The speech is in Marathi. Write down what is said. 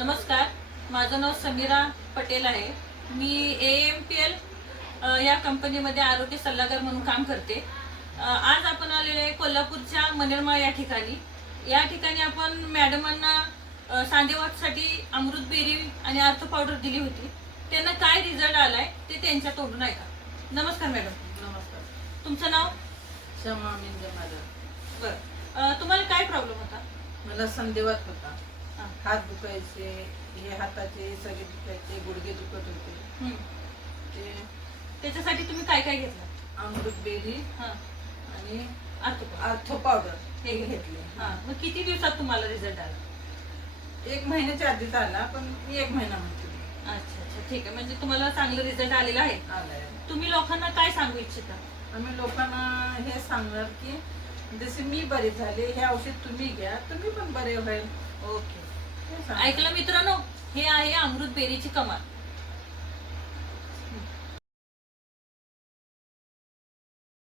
नमस्कार माझं नाव समीरा पटेल आहे. मी ए एम पी एल या कंपनीमध्ये आरोग्य सल्लागार म्हणून काम करते. आज आपण आलेलो आहे कोल्हापूरच्या मनेरमाळ या ठिकाणी. या ठिकाणी आपण मॅडमांना सांधेवातसाठी अमृत बेरी आणि अर्थ पावडर दिली होती. त्यांना काय रिझल्ट आलाय ते त्यांच्या तोंडून ऐका. नमस्कार मॅडम. नमस्कार. तुमचं नाव? मिंदे माझा. बरं. तुम्हाला काय प्रॉब्लेम होता? मला संधिवात होता. हात दुखायचे हे हाताचे सगळे दुखायचे गुडघे दुखत होते. ते त्याच्यासाठी तुम्ही काय काय घेतलं? अमृत बेरी हां. आणि अर्थ पावडर. आर्थो पावडर हे घेतले. हा. मग किती दिवसात तुम्हाला रिझल्ट आला? एक महिन्याच्या आधीच आला पण मी एक महिना म्हणते. अच्छा अच्छा. ठीक आहे. म्हणजे तुम्हाला चांगलं रिझल्ट आलेला आहे. तुम्ही लोकांना काय सांगू इच्छिता? आम्ही लोकांना हे सांगणार की जसे मी बरे झाले हे औषध तुम्ही घ्या तुम्ही पण बरे व्हाल. ओके. ऐकलं मित्रांनो? हे आहे अमृत बेरीची कमाल.